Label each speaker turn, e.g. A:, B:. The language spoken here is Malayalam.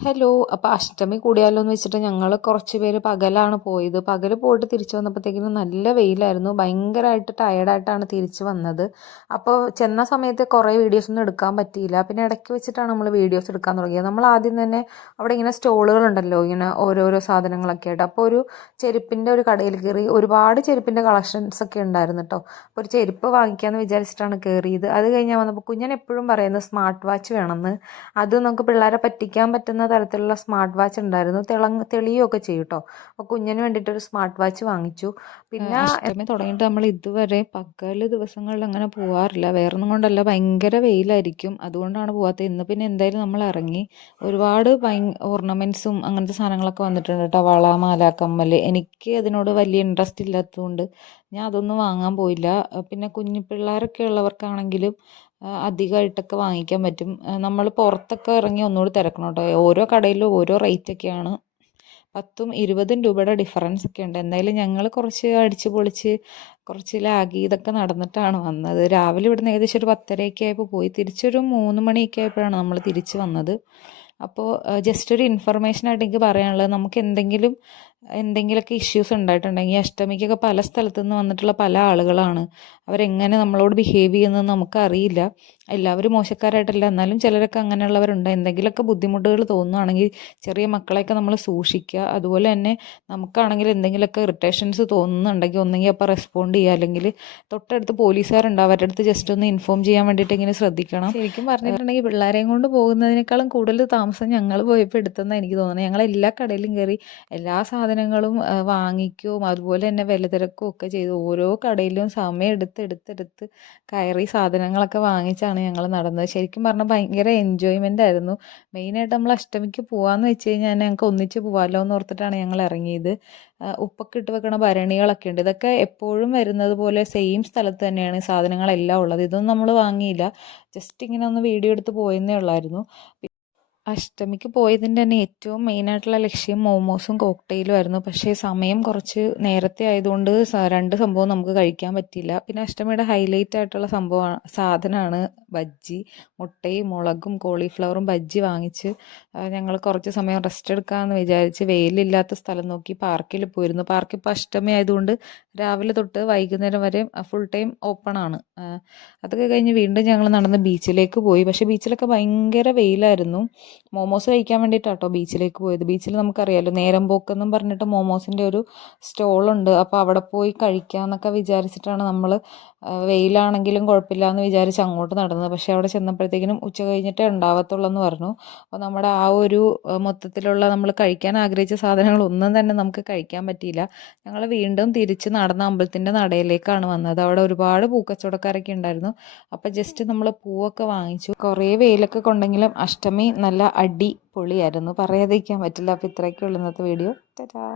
A: ഹലോ അപ്പോൾ അഷ്ടമി കൂടിയാലോ എന്ന് വെച്ചിട്ട് ഞങ്ങൾ കുറച്ച് പേര് പകലാണ് പോയത്. പകൽ പോയിട്ട് തിരിച്ചു വന്നപ്പോഴത്തേക്കിനും നല്ല വെയിലായിരുന്നു. ഭയങ്കരമായിട്ട് ടയർഡായിട്ടാണ് തിരിച്ചു വന്നത്. അപ്പോൾ ചെന്ന സമയത്ത് കുറേ വീഡിയോസ് ഒന്നും എടുക്കാൻ പറ്റിയില്ല. പിന്നെ ഇടയ്ക്ക് വെച്ചിട്ടാണ് നമ്മൾ വീഡിയോസ് എടുക്കാൻ തുടങ്ങിയത്. നമ്മൾ ആദ്യം തന്നെ അവിടെ ഇങ്ങനെ സ്റ്റോളുകളുണ്ടല്ലോ ഇങ്ങനെ ഓരോരോ സാധനങ്ങളൊക്കെ ആയിട്ട്. അപ്പോൾ ഒരു ചെരുപ്പിന്റെ ഒരു കടയിൽ കയറി ഒരുപാട് ചെരുപ്പിന്റെ കളക്ഷൻസ് ഒക്കെ ഉണ്ടായിരുന്നു കേട്ടോ അപ്പോൾ ഒരു ചെരുപ്പ് വാങ്ങിക്കാമെന്ന് വിചാരിച്ചിട്ടാണ് കയറിയത് അത് കഴിഞ്ഞാൽ വന്നപ്പോൾ കുഞ്ഞൻ എപ്പോഴും പറയുന്നത് സ്മാർട്ട് വാച്ച് വേണമെന്ന് അത് നമുക്ക് പിള്ളേരെ പറ്റിക്കാൻ പറ്റുന്ന തരത്തിലുള്ള സ്മാർട്ട് വാച്ച് ഉണ്ടായിരുന്നു. തിളങ്ങ തെളിയുമൊക്കെ ചെയ്യും കേട്ടോ കുഞ്ഞിന് വേണ്ടിയിട്ട് ഒരു സ്മാർട്ട് വാച്ച് വാങ്ങിച്ചു. പിന്നെ അഷ്ടമി തുടങ്ങിയിട്ട് നമ്മൾ ഇതുവരെ പകൽ ദിവസങ്ങളിൽ അങ്ങനെ പോകാറില്ല വേറൊന്നും കൊണ്ടല്ല. ഭയങ്കര വെയിലായിരിക്കും. അതുകൊണ്ടാണ് പോകാത്തത് ഇന്ന് പിന്നെ എന്തായാലും നമ്മൾ ഇറങ്ങി. ഒരുപാട് ഓർണമെന്റ്സും അങ്ങനത്തെ സാധനങ്ങളൊക്കെ വന്നിട്ടുണ്ട് കേട്ടോ വള മാല കമ്മൽ എനിക്ക് അതിനോട് വലിയ ഇൻട്രസ്റ്റ് ഇല്ലാത്തതുകൊണ്ട് ഞാൻ അതൊന്നും വാങ്ങാൻ പോയില്ല. പിന്നെ കുഞ്ഞു പിള്ളേരൊക്കെ ഉള്ളവർക്കാണെങ്കിലും അധികമായിട്ടൊക്കെ വാങ്ങിക്കാൻ പറ്റും. നമ്മൾ പുറത്തൊക്കെ ഇറങ്ങി ഒന്നുകൂടി തിരക്കണം കേട്ടോ ഓരോ കടയിലും ഓരോ റേറ്റ് ഒക്കെയാണ്. പത്തും ഇരുപതും രൂപയുടെ ഡിഫറൻസ് ഒക്കെ ഉണ്ട്. എന്തായാലും ഞങ്ങൾ കുറച്ച് അടിച്ച് പൊളിച്ച് കുറച്ച് ലാഗി ഇതൊക്കെ നടന്നിട്ടാണ് വന്നത്. രാവിലെ ഇവിടുന്ന് ഏകദേശം ഒരു പത്തരയൊക്കെ ആയപ്പോൾ പോയി. തിരിച്ചൊരു മൂന്ന് മണിയൊക്കെ ആയപ്പോഴാണ് നമ്മൾ തിരിച്ച് വന്നത്. അപ്പോൾ ജസ്റ്റ് ഒരു ഇൻഫർമേഷനായിട്ട് എനിക്ക് പറയാനുള്ളത് നമുക്ക് എന്തെങ്കിലും എന്തെങ്കിലുമൊക്കെ ഇഷ്യൂസ് ഉണ്ടായിട്ടുണ്ടെങ്കിൽ അഷ്ടമിക്കൊക്കെ പല സ്ഥലത്തു നിന്ന് വന്നിട്ടുള്ള പല ആളുകളാണ്. അവരെങ്ങനെ നമ്മളോട് ബിഹേവ് ചെയ്യുന്നതെന്ന് നമുക്കറിയില്ല. എല്ലാവരും മോശക്കാരായിട്ടല്ല. എന്നാലും ചിലരൊക്കെ അങ്ങനെയുള്ളവരുണ്ട്. എന്തെങ്കിലുമൊക്കെ ബുദ്ധിമുട്ടുകൾ തോന്നുകയാണെങ്കിൽ ചെറിയ മക്കളെയൊക്കെ നമ്മൾ സൂക്ഷിക്കുക. അതുപോലെ തന്നെ നമുക്കാണെങ്കിൽ എന്തെങ്കിലുമൊക്കെ ഇറിറ്റേഷൻസ് തോന്നുന്നുണ്ടെങ്കിൽ ഒന്നെങ്കിൽ അപ്പോൾ റെസ്പോണ്ട് ചെയ്യുക. അല്ലെങ്കിൽ തൊട്ടടുത്ത് പോലീസുകാരുണ്ട്. അവരുടെ അടുത്ത് ജസ്റ്റ് ഒന്ന് ഇൻഫോം ചെയ്യാൻ വേണ്ടിയിട്ട് ഇങ്ങനെ ശ്രദ്ധിക്കണം. ശരിക്കും പറഞ്ഞിട്ടുണ്ടെങ്കിൽ പിള്ളേരെയും കൊണ്ട് പോകുന്നതിനേക്കാളും കൂടുതൽ താമസം ഞങ്ങൾ പോയപ്പോൾ എടുത്തെന്നാണ് എനിക്ക് തോന്നുന്നത്. ഞങ്ങൾ എല്ലാ കടയിലും കയറി എല്ലാ സാധനങ്ങളും വാങ്ങിക്കുകയും അതുപോലെ തന്നെ വില തിരക്കുകയും ഒക്കെ ചെയ്തു. ഓരോ കടയിലും സമയം എടുത്ത് എടുത്തെടുത്ത് കയറി സാധനങ്ങളൊക്കെ വാങ്ങിച്ചാണ് ഞങ്ങൾ നടന്നത്. ശരിക്കും പറഞ്ഞാൽ ഭയങ്കര എൻജോയ്മെന്റ് ആയിരുന്നു. മെയിനായിട്ട് നമ്മൾ അഷ്ടമിക്ക് പോകാമെന്ന് വെച്ച് കഴിഞ്ഞാൽ ഞങ്ങൾക്ക് ഒന്നിച്ച് പോകാമല്ലോ എന്ന് ഓർത്തിട്ടാണ് ഞങ്ങൾ ഇറങ്ങിയത്. ഉപ്പൊക്കെ ഇട്ട് വെക്കണ ഭരണികളൊക്കെ ഉണ്ട്. ഇതൊക്കെ എപ്പോഴും വരുന്നത് പോലെ സെയിം സ്ഥലത്ത് തന്നെയാണ് സാധനങ്ങളെല്ലാം ഉള്ളത്. ഇതൊന്നും നമ്മൾ വാങ്ങിയില്ല. ജസ്റ്റ് ഇങ്ങനെ ഒന്ന് വീഡിയോ എടുത്ത് പോയെന്നേ ഉള്ളായിരുന്നു. അഷ്ടമിക്ക് പോയതിന്റെ തന്നെ ഏറ്റവും മെയിനായിട്ടുള്ള ലക്ഷ്യം മോമോസും കോക്ടെയിലും ആയിരുന്നു. പക്ഷേ സമയം കുറച്ച് നേരത്തെ ആയതുകൊണ്ട് രണ്ട് സംഭവം നമുക്ക് കഴിക്കാൻ പറ്റിയില്ല. പിന്നെ അഷ്ടമിയുടെ ഹൈലൈറ്റ് ആയിട്ടുള്ള സംഭവമാണ് സാധനമാണ് ബജ്ജി. മുട്ടയും മുളകും കോളിഫ്ലവറും ബജ്ജി വാങ്ങിച്ച് ഞങ്ങൾ കുറച്ച് സമയം റെസ്റ്റ് എടുക്കാമെന്ന് വിചാരിച്ച് വെയിലില്ലാത്ത സ്ഥലം നോക്കി പാർക്കിൽ പോയിരുന്നു. പാർക്ക് ഇപ്പോൾ അഷ്ടമി ആയതുകൊണ്ട് രാവിലെ തൊട്ട് വൈകുന്നേരം വരെ ഫുൾ ടൈം ഓപ്പൺ ആണ്. അതൊക്കെ കഴിഞ്ഞ് വീണ്ടും ഞങ്ങൾ നടന്ന് ബീച്ചിലേക്ക് പോയി. പക്ഷേ ബീച്ചിലൊക്കെ ഭയങ്കര വെയിലായിരുന്നു. മോമോസ് കഴിക്കാൻ വേണ്ടിയിട്ടാട്ടോ ബീച്ചിലേക്ക് പോയത്. ബീച്ചിൽ നമുക്കറിയാമല്ലോ നേരം പോക്കെന്നും പറഞ്ഞിട്ട് മോമോസിന്റെ ഒരു സ്റ്റോളുണ്ട്. അപ്പോൾ അവിടെ പോയി കഴിക്കാമെന്നൊക്കെ വിചാരിച്ചിട്ടാണ് നമ്മൾ വെയിലാണെങ്കിലും കുഴപ്പമില്ല എന്ന് വിചാരിച്ച് അങ്ങോട്ട് നടന്നത്. പക്ഷേ അവിടെ ചെന്നപ്പോഴത്തേക്കിനും ഉച്ച കഴിഞ്ഞിട്ടേ ഉണ്ടാവത്തുള്ളൂ എന്ന് പറഞ്ഞു. അപ്പോൾ നമ്മുടെ ആ ഒരു മൊത്തത്തിലുള്ള നമ്മൾ കഴിക്കാൻ ആഗ്രഹിച്ച സാധനങ്ങളൊന്നും തന്നെ നമുക്ക് കഴിക്കാൻ പറ്റിയില്ല. ഞങ്ങൾ വീണ്ടും തിരിച്ച് നടന്ന അമ്പലത്തിന്റെ നടയിലേക്കാണ് വന്നത്. അവിടെ ഒരുപാട് പൂക്കച്ചവടക്കാരൊക്കെ ഉണ്ടായിരുന്നു. അപ്പോൾ ജസ്റ്റ് നമ്മൾ പൂവൊക്കെ വാങ്ങിച്ചു. കുറേ വെയിലൊക്കെ കൊണ്ടെങ്കിലും അഷ്ടമി നല്ല അടിപൊളിയായിരുന്നു. പറയാതിരിക്കാൻ പറ്റില്ല. അപ്പോൾ ഇത്രയൊക്കെ ഉള്ളൂ ഇന്നത്തെ വീഡിയോ. ടാറ്റാ.